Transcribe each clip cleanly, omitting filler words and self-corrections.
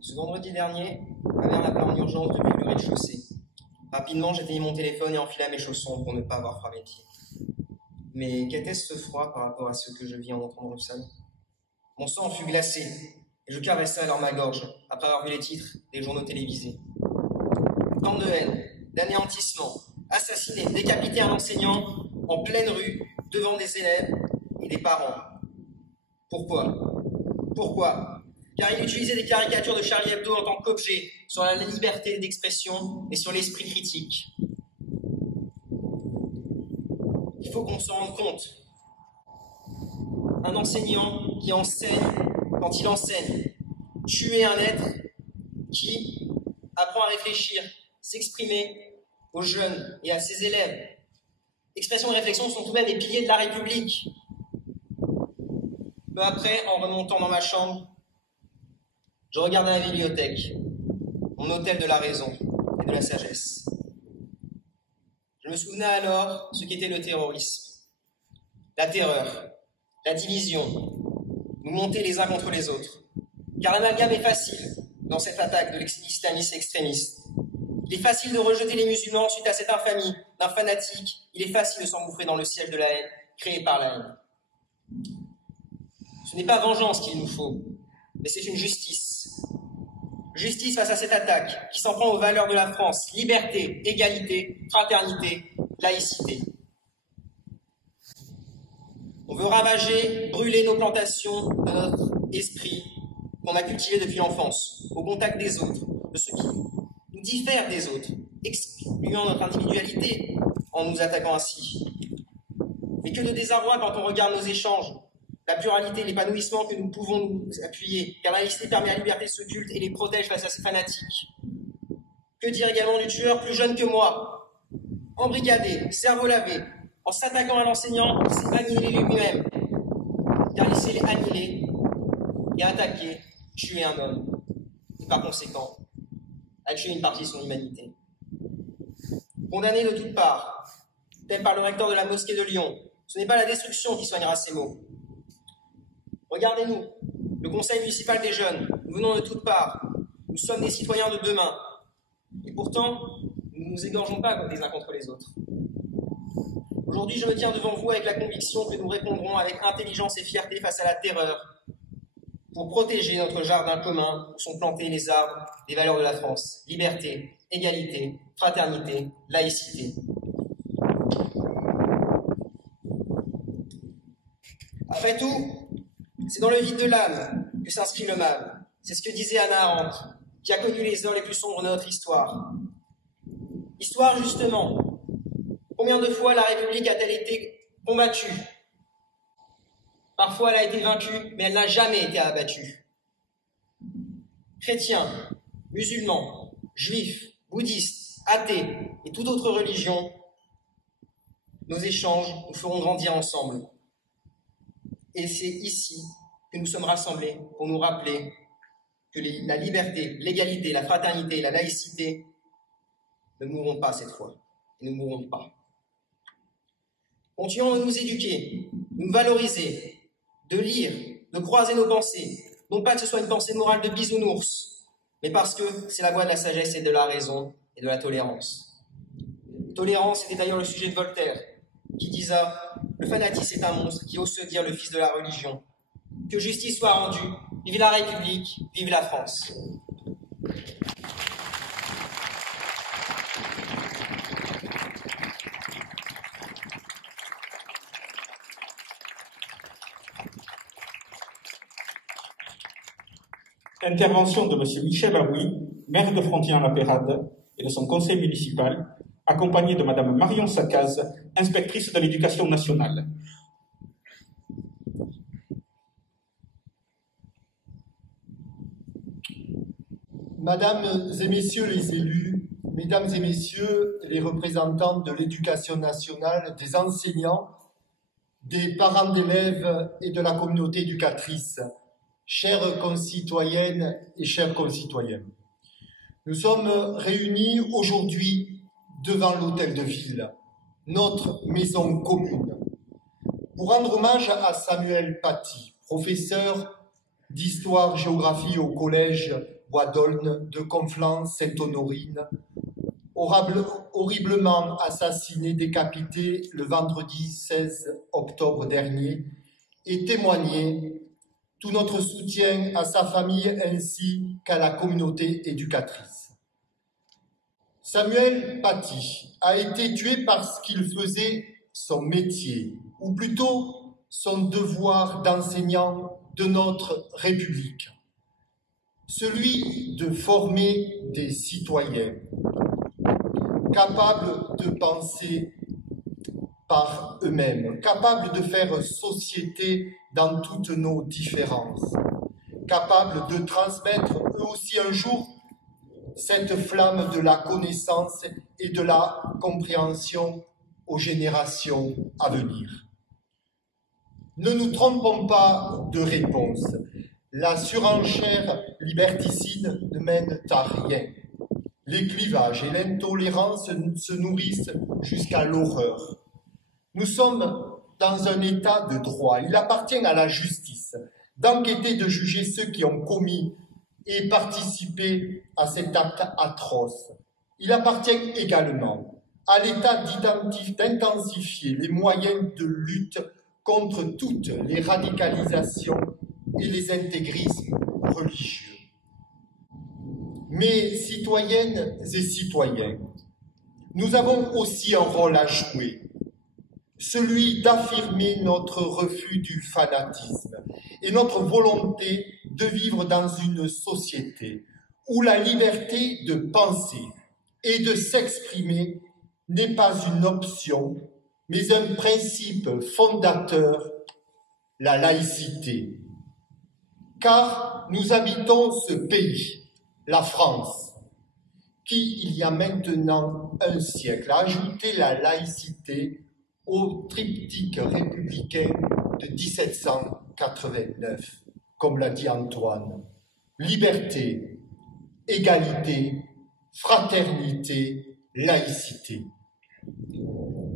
Ce vendredi dernier, ma mère m'appela en urgence depuis le rez-de-chaussée. Rapidement, j'éteignis mon téléphone et enfila mes chaussons pour ne pas avoir froid à mes pieds. Mais qu'était-ce ce froid par rapport à ce que je vis en entrant dans le salon? Mon sang fut glacé, et je caressai alors ma gorge, après avoir vu les titres des journaux télévisés. Tant de haine, d'anéantissement, assassiner, décapiter un enseignant en pleine rue, devant des élèves et des parents. Pourquoi? Pourquoi? Car il utilisait des caricatures de Charlie Hebdo en tant qu'objet sur la liberté d'expression et sur l'esprit critique. Il faut qu'on s'en rende compte. Un enseignant qui enseigne, quand il enseigne, tuer un être qui apprend à réfléchir, s'exprimer aux jeunes et à ses élèves. Expression et réflexion sont tout de même les piliers de la République. Peu après, en remontant dans ma chambre, je regardais la bibliothèque, mon hôtel de la raison et de la sagesse. Je me souvenais alors ce qu'était le terrorisme, la terreur, la division, nous monter les uns contre les autres. Car l'amalgame est facile dans cette attaque de l'islamisme extrémiste. Il est facile de rejeter les musulmans suite à cette infamie d'un fanatique. Il est facile de s'engouffrer dans le siège de la haine, créé par la haine. Ce n'est pas vengeance qu'il nous faut, mais c'est une justice. Justice face à cette attaque qui s'en prend aux valeurs de la France, liberté, égalité, fraternité, laïcité. On veut ravager, brûler nos plantations de notre esprit qu'on a cultivé depuis l'enfance, au contact des autres, de ceux qui nous diffèrent des autres, excluant notre individualité en nous attaquant ainsi. Mais que de désarroi quand on regarde nos échanges, la pluralité, l'épanouissement que nous pouvons nous appuyer, car la laïcité permet à la liberté de ce culte et les protège face à ces fanatiques. Que dire également du tueur plus jeune que moi, embrigadé, cerveau lavé, en s'attaquant à l'enseignant, il s'est annihilé lui-même, car il s'est annihilé et attaqué, tuer un homme, et par conséquent, a tué une partie de son humanité. Condamné de toutes parts, tel par le recteur de la mosquée de Lyon, ce n'est pas la destruction qui soignera ces maux. Regardez-nous, le conseil municipal des jeunes, nous venons de toutes parts, nous sommes des citoyens de demain, et pourtant, nous ne nous égorgeons pas les uns contre les autres. Aujourd'hui, je me tiens devant vous avec la conviction que nous répondrons avec intelligence et fierté face à la terreur, pour protéger notre jardin commun où sont plantés les arbres des valeurs de la France, liberté, égalité, fraternité, laïcité. Après tout, c'est dans le vide de l'âme que s'inscrit le mal. C'est ce que disait Hannah Arendt, qui a connu les heures les plus sombres de notre histoire. Histoire, justement. Combien de fois la République a-t-elle été combattue? Parfois, elle a été vaincue, mais elle n'a jamais été abattue. Chrétiens, musulmans, juifs, bouddhistes, athées et toute autre religion, nos échanges nous feront grandir ensemble. Et c'est ici que nous sommes rassemblés pour nous rappeler que la liberté, l'égalité, la fraternité et la laïcité ne mourront pas cette fois, et ne mourront pas. Continuons de nous éduquer, de nous valoriser, de lire, de croiser nos pensées, non pas que ce soit une pensée morale de bisounours, mais parce que c'est la voie de la sagesse et de la raison et de la tolérance. Tolérance était d'ailleurs le sujet de Voltaire, qui disait « Le fanatisme est un monstre qui ose se dire le fils de la religion. Que justice soit rendue, vive la République, vive la France !» Intervention de M. Michel Aoui, maire de Frontière-la-Pérade, et de son conseil municipal, accompagné de Mme Marion Sacaz, inspectrice de l'éducation nationale. Mesdames et messieurs les élus, mesdames et messieurs les représentants de l'éducation nationale, des enseignants, des parents d'élèves et de la communauté éducatrice, chères concitoyennes et chers concitoyens, nous sommes réunis aujourd'hui devant l'hôtel de ville, notre maison commune, pour rendre hommage à Samuel Paty, professeur d'histoire-géographie au collège Bois d'Aulne de Conflans-Sainte-Honorine, horriblement assassiné, décapité le vendredi 16 octobre dernier, et témoigner tout notre soutien à sa famille ainsi qu'à la communauté éducatrice. Samuel Paty a été tué parce qu'il faisait son métier, ou plutôt son devoir d'enseignant de notre République, celui de former des citoyens capables de penser par eux-mêmes, capables de faire société dans toutes nos différences, capables de transmettre eux aussi un jour cette flamme de la connaissance et de la compréhension aux générations à venir. Ne nous trompons pas de réponse. La surenchère liberticide ne mène à rien. Les clivages et l'intolérance se nourrissent jusqu'à l'horreur. Nous sommes dans un état de droit. Il appartient à la justice d'enquêter, de juger ceux qui ont commis et participé à cet acte atroce. Il appartient également à l'État d'intensifier les moyens de lutte contre toutes les radicalisations et les intégrismes religieux. Mais citoyennes et citoyens, nous avons aussi un rôle à jouer, celui d'affirmer notre refus du fanatisme et notre volonté de vivre dans une société où la liberté de penser et de s'exprimer n'est pas une option, mais un principe fondateur, la laïcité. Car nous habitons ce pays, la France, qui, il y a maintenant un siècle, a ajouté la laïcité au triptyque républicain de 1789, comme l'a dit Antoine. Liberté, égalité, fraternité, laïcité.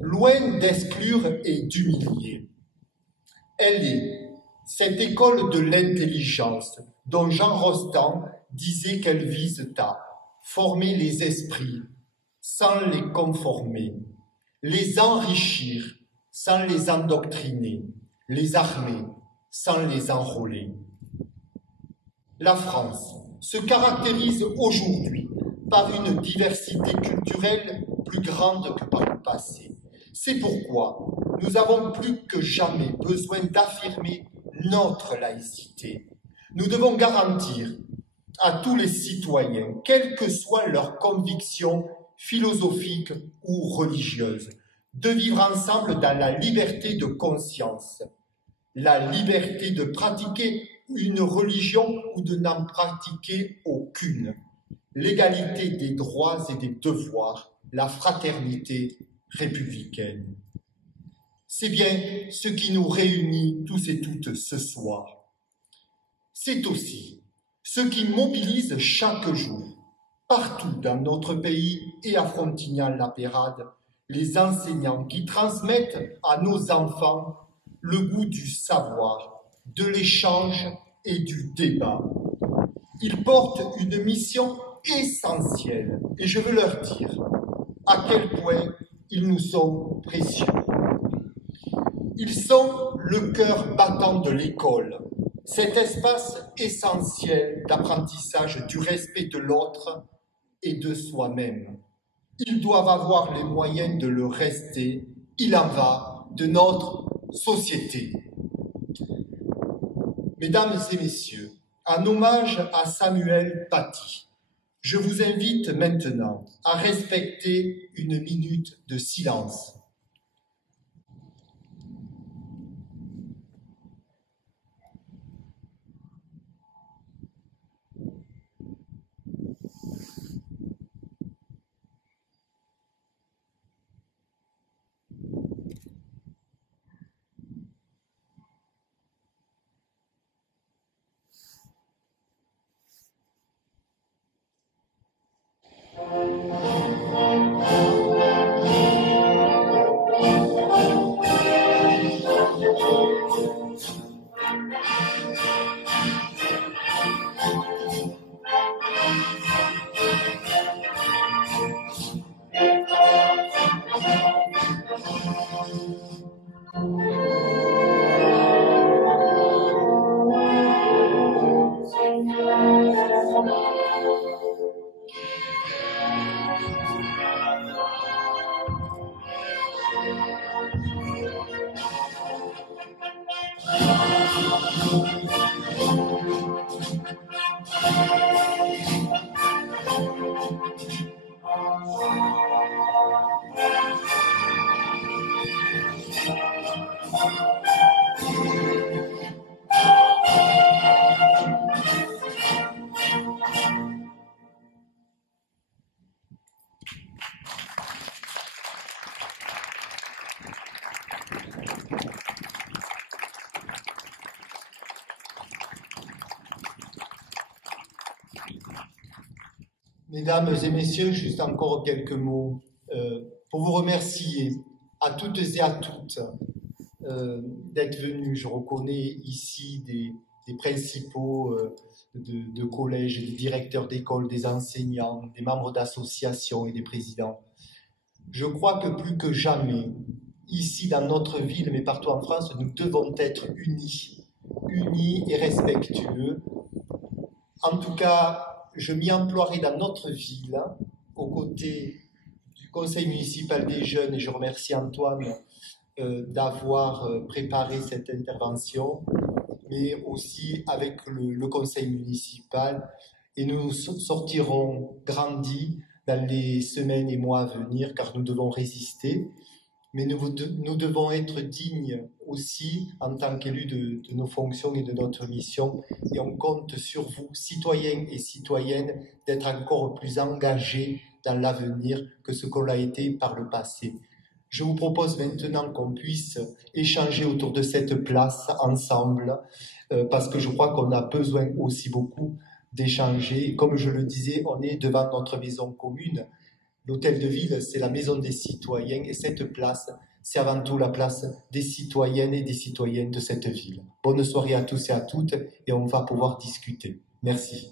Loin d'exclure et d'humilier, elle est cette école de l'intelligence dont Jean Rostand disait qu'elle vise à former les esprits sans les conformer, les enrichir sans les endoctriner, les armer sans les enrôler. La France se caractérise aujourd'hui par une diversité culturelle plus grande que par le passé. C'est pourquoi nous avons plus que jamais besoin d'affirmer notre laïcité. Nous devons garantir à tous les citoyens, quelles que soient leurs convictions philosophiques ou religieuses, de vivre ensemble dans la liberté de conscience, la liberté de pratiquer une religion ou de n'en pratiquer aucune, l'égalité des droits et des devoirs, la fraternité républicaine. C'est bien ce qui nous réunit tous et toutes ce soir. C'est aussi ce qui mobilise chaque jour, partout dans notre pays et à Frontignan-la-Pérade, les enseignants qui transmettent à nos enfants le goût du savoir, de l'échange et du débat. Ils portent une mission essentielle et je veux leur dire à quel point ils nous sont précieux. Ils sont le cœur battant de l'école, cet espace essentiel d'apprentissage du respect de l'autre et de soi-même. Ils doivent avoir les moyens de le rester. Il en va de notre société. Mesdames et messieurs, en hommage à Samuel Paty, je vous invite maintenant à respecter une minute de silence. Mesdames et messieurs, juste encore quelques mots pour vous remercier à toutes et à toutes d'être venus. Je reconnais ici des principaux de collèges, des directeurs d'école, des enseignants, des membres d'associations et des présidents. Je crois que plus que jamais, ici dans notre ville, mais partout en France, nous devons être unis et respectueux. En tout cas, je m'y emploierai dans notre ville, aux côtés du Conseil municipal des jeunes, et je remercie Antoine d'avoir préparé cette intervention, mais aussi avec le Conseil municipal, et nous sortirons grandis dans les semaines et mois à venir, car nous devons résister, mais nous devons être dignes aussi en tant qu'élus de nos fonctions et de notre mission, et on compte sur vous, citoyens et citoyennes, d'être encore plus engagés dans l'avenir que ce qu'on l'a été par le passé. Je vous propose maintenant qu'on puisse échanger autour de cette place ensemble, parce que je crois qu'on a besoin aussi beaucoup d'échanger. Comme je le disais, on est devant notre maison commune. L'hôtel de ville, c'est la maison des citoyens, et cette place, c'est avant tout la place des citoyennes et des citoyens de cette ville. Bonne soirée à tous et à toutes, et on va pouvoir discuter. Merci.